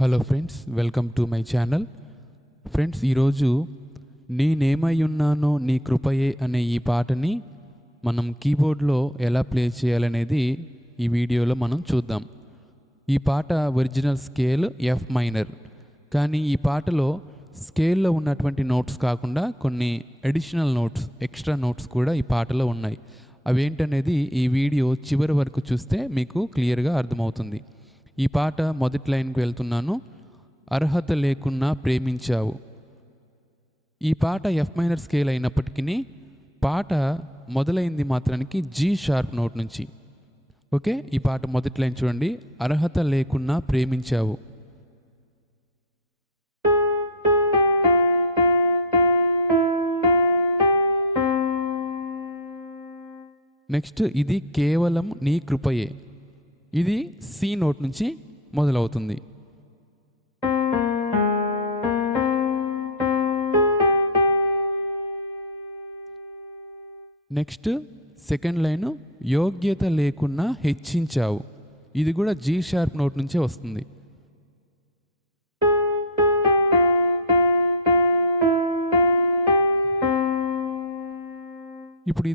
Hello friends, welcome to my channel. Friends, ఈరోజు నేనేమై ఉన్నానో నీ కృపయే అనే ఈ పాటని మనం కీబోర్డ్లో ఎలా ప్లే చేయాలనేది ఈ వీడియోలో మనం చూద్దాం. ఈ పాట ఒరిజినల్ స్కేల్ ఎఫ్ మైనర్, కానీ ఈ పాటలో స్కేల్లో ఉన్నటువంటి నోట్స్ కాకుండా కొన్ని అడిషనల్ నోట్స్, ఎక్స్ట్రా నోట్స్ కూడా ఈ పాటలో ఉన్నాయి. అవేంటనేది ఈ వీడియో చివరి వరకు చూస్తే మీకు క్లియర్గా అర్థమవుతుంది. ఈ పాట మొదటి లైన్కి వెళ్తున్నాను. అర్హత లేకున్నా ప్రేమించావు. ఈ పాట ఎఫ్ మైనర్ స్కేల్ అయినప్పటికీ పాట మొదలైంది మాత్రానికి జీ షార్ప్ నోట్ నుంచి. ఓకే, ఈ పాట మొదటి లైన్ చూడండి. అర్హత లేకున్నా ప్రేమించావు. నెక్స్ట్, ఇది కేవలం నీ కృపయే. ఇది సి నోట్ నుంచి మొదలవుతుంది. నెక్స్ట్ సెకండ్ లైను, యోగ్యత లేకున్నా హెచ్చించావు. ఇది కూడా జీ షార్ప్ నోట్ నుంచే వస్తుంది. ఇప్పుడు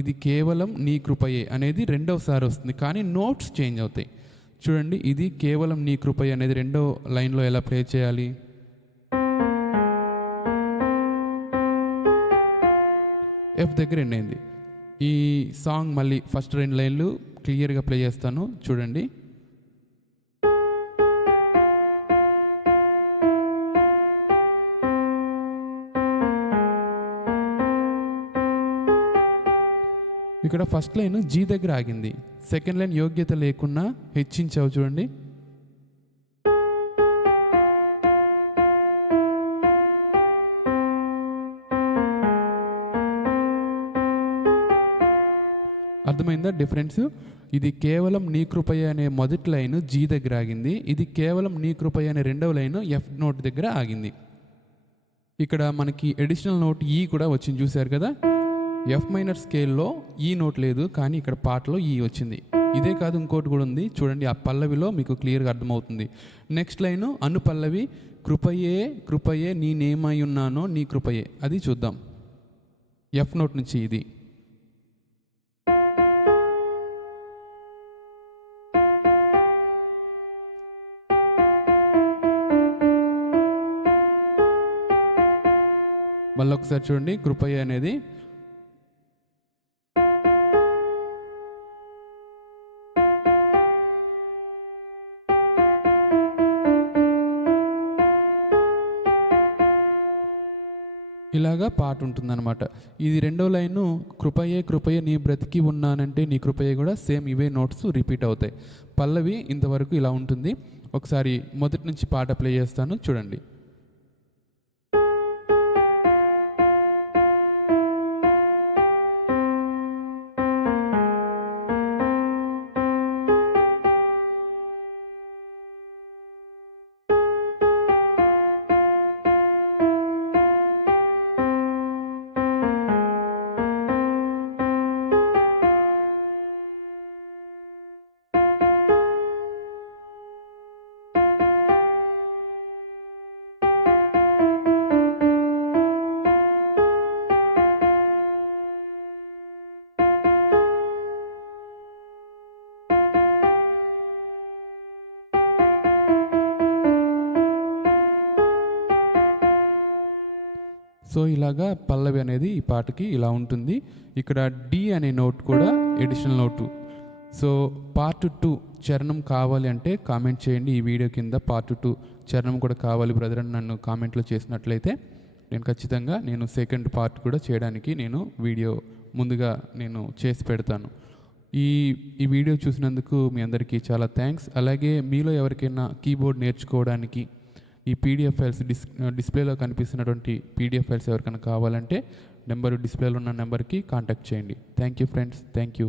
ఇది కేవలం నీ కృపయే అనేది రెండవసారి వస్తుంది, కానీ నోట్స్ చేంజ్ అవుతాయి. చూడండి, ఇది కేవలం నీ కృపయే అనేది రెండో లైన్లో ఎలా ప్లే చేయాలి. ఎఫ్ దగ్గర ఎండ్ అయింది. ఈ సాంగ్ మళ్ళీ ఫస్ట్ రెండు లైన్లు క్లియర్గా ప్లే చేస్తాను, చూడండి. ఇక్కడ ఫస్ట్ లైన్ జీ దగ్గర ఆగింది. సెకండ్ లైన్ యోగ్యత లేకున్నా హెచ్చించావు. చూడండి, అర్థమైందా డిఫరెన్స్? ఇది కేవలం నీ కృపయ అనే మొదటి లైన్ జీ దగ్గర ఆగింది. ఇది కేవలం నీ కృపయ అనే రెండవ లైన్ ఎఫ్ నోట్ దగ్గర ఆగింది. ఇక్కడ మనకి అడిషనల్ నోట్ ఈ కూడా వచ్చింది, చూశారు కదా. ఎఫ్ మైనర్ స్కేల్లో ఈ నోట్ లేదు, కానీ ఇక్కడ పాటలో ఈ వచ్చింది. ఇదే కాదు, ఇంకోటి కూడా ఉంది, చూడండి. ఆ పల్లవిలో మీకు క్లియర్గా అర్థమవుతుంది. నెక్స్ట్ లైను అనుపల్లవి, కృపయే కృపయే నేనేమై ఉన్నానో నీ కృపయే. అది చూద్దాం. ఎఫ్ నోట్ నుంచి ఇది. మళ్ళీ ఒకసారి చూడండి, కృపయే అనేది. ఇలాగా పాట ఉంటుందన్నమాట. ఇది రెండో లైను, కృపయే కృపయే నీ బ్రతికి ఉన్నానంటే నీ కృపయే కూడా సేమ్ ఇవే నోట్స్ రిపీట్ అవుతాయి. పల్లవి ఇంతవరకు ఇలా ఉంటుంది. ఒకసారి మొదటి నుంచి పాట ప్లే చేస్తాను, చూడండి. సో ఇలాగా పల్లవి అనేది ఈ పాటకి ఇలా ఉంటుంది. ఇక్కడ డి అనే నోట్ కూడా ఎడిషనల్ నోటు. సో పార్ట్ 2 చరణం కావాలి అంటే కామెంట్ చేయండి. ఈ వీడియో కింద పార్ట్ 2 చరణం కూడా కావాలి బ్రదర్ అని నన్ను కామెంట్లో చేసినట్లయితే నేను ఖచ్చితంగా సెకండ్ పార్ట్ కూడా చేయడానికి వీడియో ముందుగా చేసి పెడతాను. ఈ వీడియో చూసినందుకు మీ అందరికీ చాలా థ్యాంక్స్. అలాగే మీలో ఎవరికైనా కీబోర్డ్ నేర్చుకోవడానికి ఈ పీడిఎఫ్ ఫైల్స్ డిస్ప్లేలో కనిపిస్తున్నటువంటి పీడిఎఫ్ ఫైల్స్ ఎవరికైనా కావాలంటే డిస్ప్లేలో ఉన్న నెంబర్కి కాంటాక్ట్ చేయండి. Thank you friends, thank you.